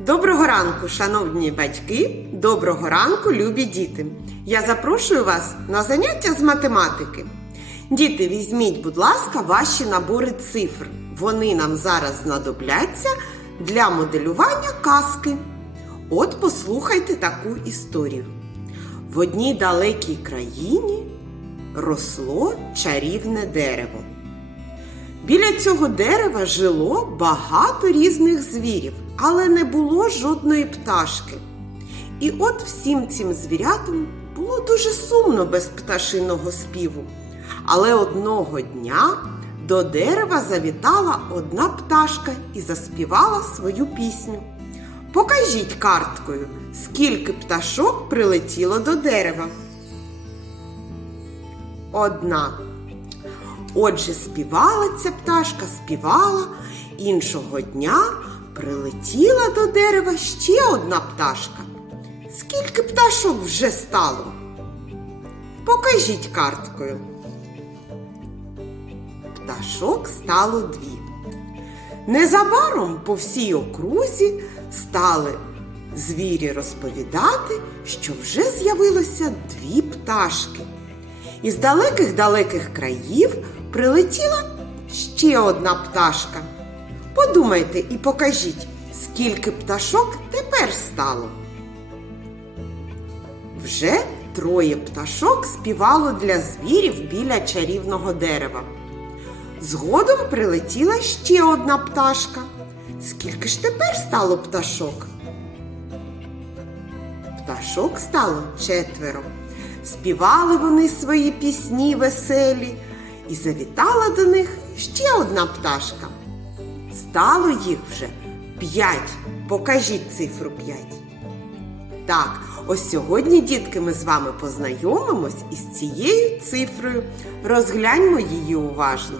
Доброго ранку, шановні батьки! Доброго ранку, любі діти! Я запрошую вас на заняття з математики. Діти, візьміть, будь ласка, ваші набори цифр. Вони нам зараз знадобляться для моделювання казки. От послухайте таку історію. В одній далекій країні росло чарівне дерево. Біля цього дерева жило багато різних звірів, але не було жодної пташки. І от всім цим звірятам було дуже сумно без пташиного співу. Але одного дня до дерева завітала одна пташка і заспівала свою пісню. Покажіть карткою, скільки пташок прилетіло до дерева. Одна. Отже, співала ця пташка, співала. Іншого дня прилетіла до дерева ще одна пташка. Скільки пташок вже стало? Покажіть карткою. Пташок стало дві. Незабаром по всій окрузі стали звірі розповідати, що вже з'явилося дві пташки. Із далеких-далеких країв прилетіла ще одна пташка. Подумайте і покажіть, скільки пташок тепер стало. Вже троє пташок співало для звірів біля чарівного дерева. Згодом прилетіла ще одна пташка. Скільки ж тепер стало пташок? Пташок стало четверо. Співали вони свої пісні веселі, і завітала до них ще одна пташка. Стало їх вже п'ять. Покажіть цифру п'ять. Так, ось сьогодні, дітки, ми з вами познайомимось із цією цифрою. Розгляньмо її уважно.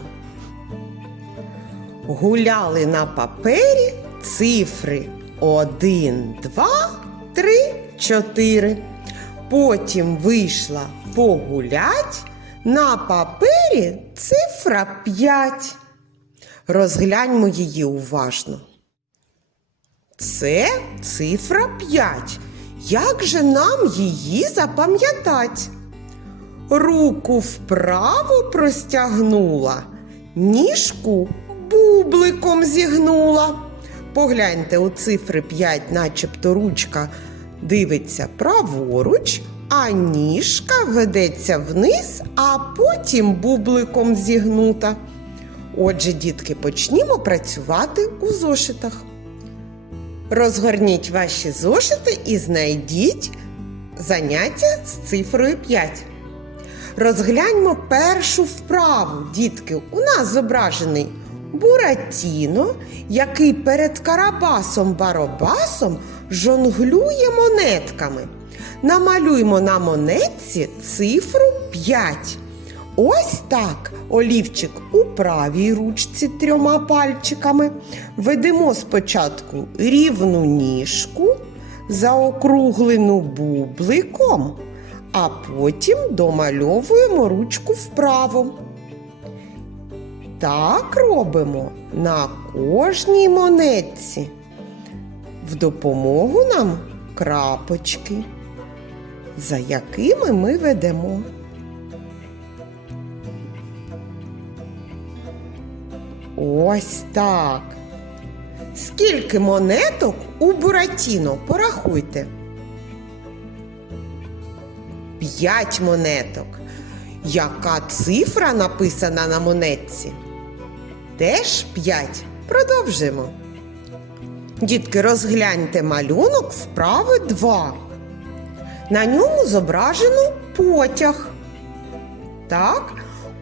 Гуляли на папері цифри 1, 2, 3, 4. Потім вийшла погулять. На папері цифра 5. Розгляньмо її уважно. Це цифра 5. Як же нам її запам'ятати? Руку вправо простягнула, ніжку бубликом зігнула. Погляньте, у цифри 5, начебто ручка дивиться праворуч, а ніжка ведеться вниз, а потім бубликом зігнута. Отже, дітки, почнімо працювати у зошитах. Розгорніть ваші зошити і знайдіть заняття з цифрою 5. Розгляньмо першу вправу, дітки. У нас зображений Буратіно, який перед Карабасом Барабасом жонглює монетками. Намалюємо на монетці цифру 5. Ось так олівчик у правій ручці трьома пальчиками. Ведемо спочатку рівну ніжку, заокруглену бубликом, а потім домальовуємо ручку вправо. Так робимо на кожній монетці. В допомогу нам крапочки, за якими ми ведемо. Ось так. Скільки монеток у Буратіно? Порахуйте. П'ять монеток. Яка цифра написана на монетці? Теж п'ять. Продовжимо. Дітки, розгляньте малюнок вправи 2. На ньому зображено потяг. Так,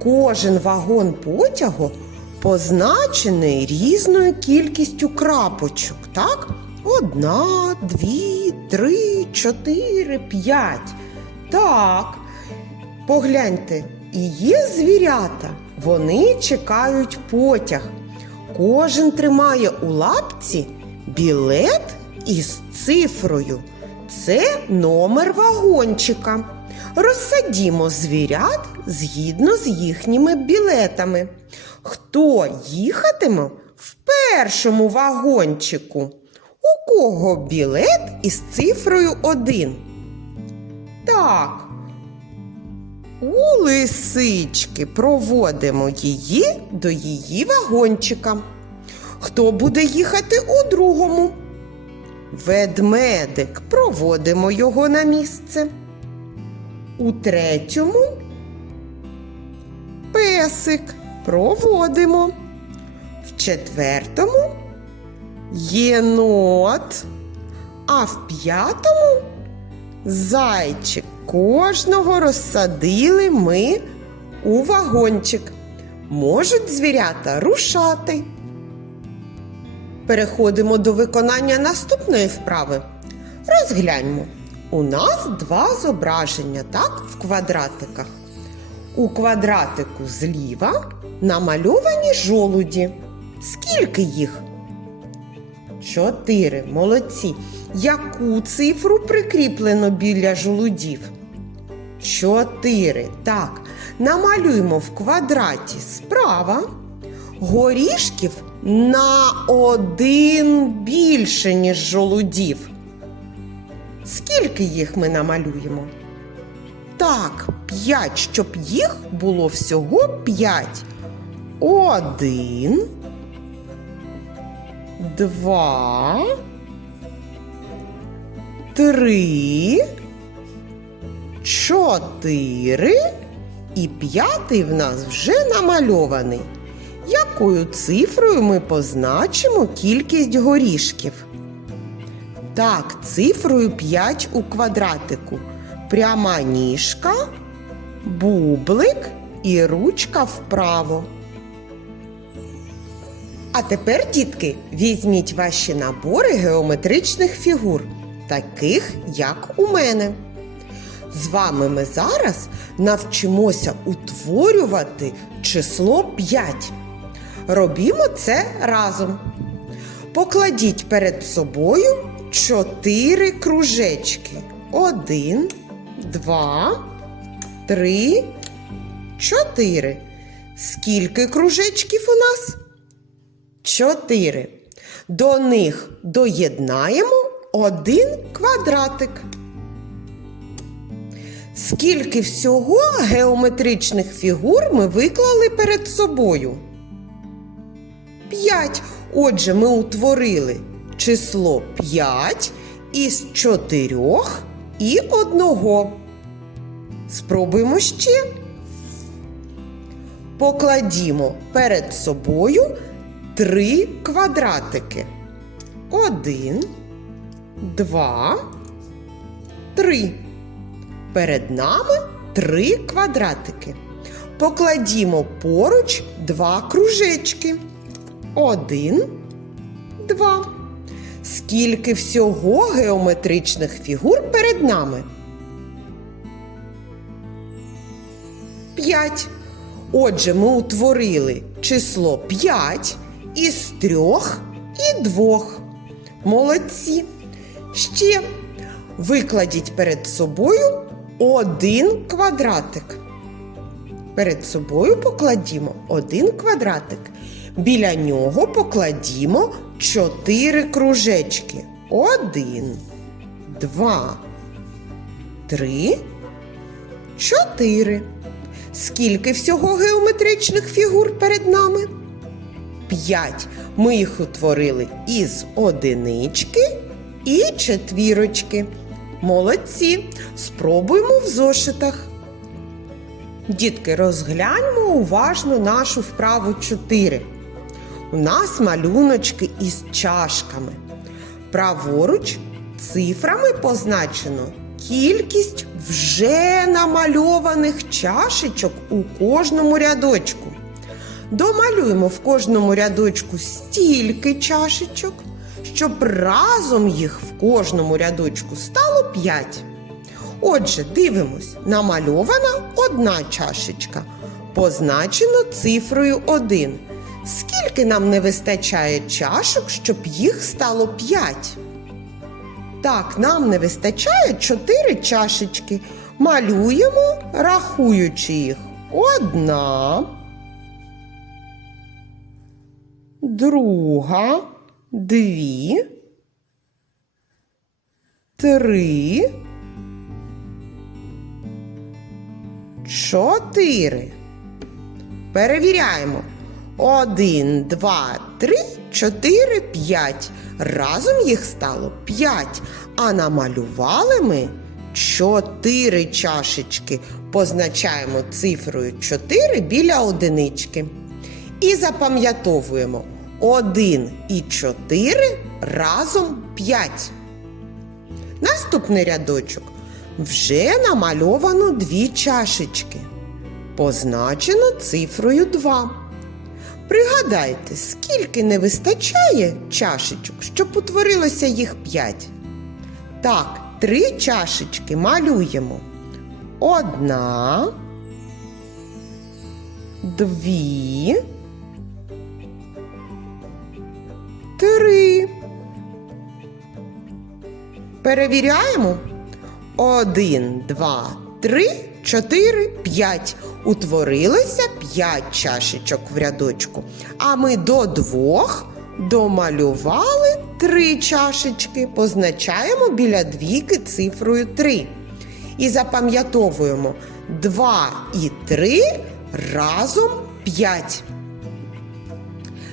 кожен вагон потягу позначений різною кількістю крапочок. Так? Одна, дві, три, чотири, п'ять. Так. Погляньте, і є звірята. Вони чекають потяг. Кожен тримає у лапці білет із цифрою. Це номер вагончика. Розсадімо звірят згідно з їхніми білетами. Хто їхатиме в першому вагончику? У кого білет із цифрою 1? Так. У лисички проводимо її до її вагончика. Хто буде їхати у другому? Ведмедик проводимо його на місце. У третьому песик проводимо. В четвертому єнот. А в п'ятому зайчик. Кожного розсадили ми у вагончик. Можуть звірята рушати. Переходимо до виконання наступної вправи. Розгляньмо. У нас два зображення, так, в квадратиках. У квадратику зліва намальовані жолуді. Скільки їх? Чотири. Молодці. Яку цифру прикріплено біля жолудів? Чотири. Так. Намалюємо в квадраті справа. Горішків на один більше, ніж жолудів. Скільки їх ми намалюємо? Так, п'ять, щоб їх було всього п'ять. Один, два, три, чотири і п'ятий в нас вже намальований. Якою цифрою ми позначимо кількість горішків? Так, цифрою 5 у квадратику. Пряма ніжка, бублик і ручка вправо. А тепер, дітки, візьміть ваші набори геометричних фігур, таких як у мене. З вами ми зараз навчимося утворювати число 5. Робімо це разом. Покладіть перед собою чотири кружечки. Один, два, три, чотири. Скільки кружечків у нас? Чотири. До них доєднаємо один квадратик. Скільки всього геометричних фігур ми виклали перед собою? П'ять. Отже, ми утворили число 5 із 4 і 1. Спробуємо ще. Покладімо перед собою три квадратики. Один, два, три. Перед нами три квадратики. Покладімо поруч два кружечки. Один, два. Скільки всього геометричних фігур перед нами? П'ять. Отже, ми утворили число 5 із трьох і двох. Молодці. Ще викладіть перед собою один квадратик. Перед собою покладімо один квадратик. Біля нього покладімо чотири кружечки. Один, два, три, чотири. Скільки всього геометричних фігур перед нами? П'ять. Ми їх утворили із одинички і четвірочки. Молодці. Спробуємо в зошитах. Дітки, розгляньмо уважно нашу вправу 4. У нас малюночки із чашками. Праворуч цифрами позначено кількість вже намальованих чашечок у кожному рядочку. Домалюємо в кожному рядочку стільки чашечок, щоб разом їх в кожному рядочку стало 5. Отже, дивимось, намальована одна чашечка, позначено цифрою 1. Скільки нам не вистачає чашок, щоб їх стало 5? Так, нам не вистачає 4 чашечки. Малюємо, рахуючи їх. Одна, друга, дві, три, чотири. Перевіряємо. Один, два, три, чотири, п'ять. Разом їх стало п'ять. А намалювали ми чотири чашечки. Позначаємо цифрою 4 біля одинички. І запам'ятовуємо 1 і 4 разом 5. Наступний рядочок. Вже намальовано дві чашечки. Позначено цифрою 2. Пригадайте, скільки не вистачає чашечок, щоб утворилося їх 5. Так, три чашечки малюємо. Одна, дві, три. Перевіряємо. Один, два, три, чотири, п'ять. Утворилося п'ять чашечок в рядочку. А ми до двох домалювали три чашечки. Позначаємо біля двійки цифрою три. І запам'ятовуємо 2 і 3 разом 5.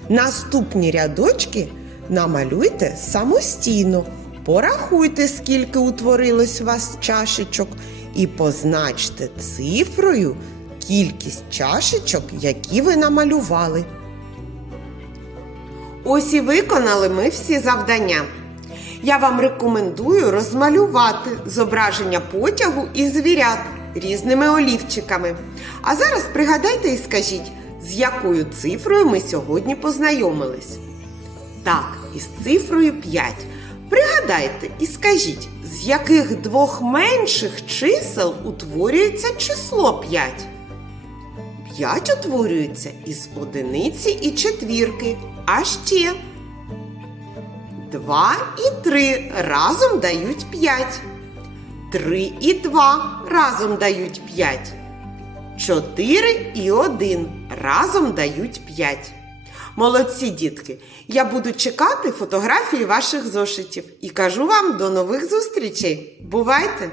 Наступні рядочки намалюйте самостійно. Порахуйте, скільки утворилось у вас чашечок, і позначте цифрою кількість чашечок, які ви намалювали. Ось і виконали ми всі завдання. Я вам рекомендую розмалювати зображення потягу і звірят різними олівчиками. А зараз пригадайте і скажіть, з якою цифрою ми сьогодні познайомились. Так, із цифрою 5. Пригадайте і скажіть, з яких двох менших чисел утворюється число 5? 5 утворюється із одиниці і четвірки. А ще 2 і 3 разом дають 5. 3 і 2 разом дають 5. 4 і 1 разом дають 5. Молодці дітки! Я буду чекати фотографії ваших зошитів і кажу вам до нових зустрічей. Бувайте!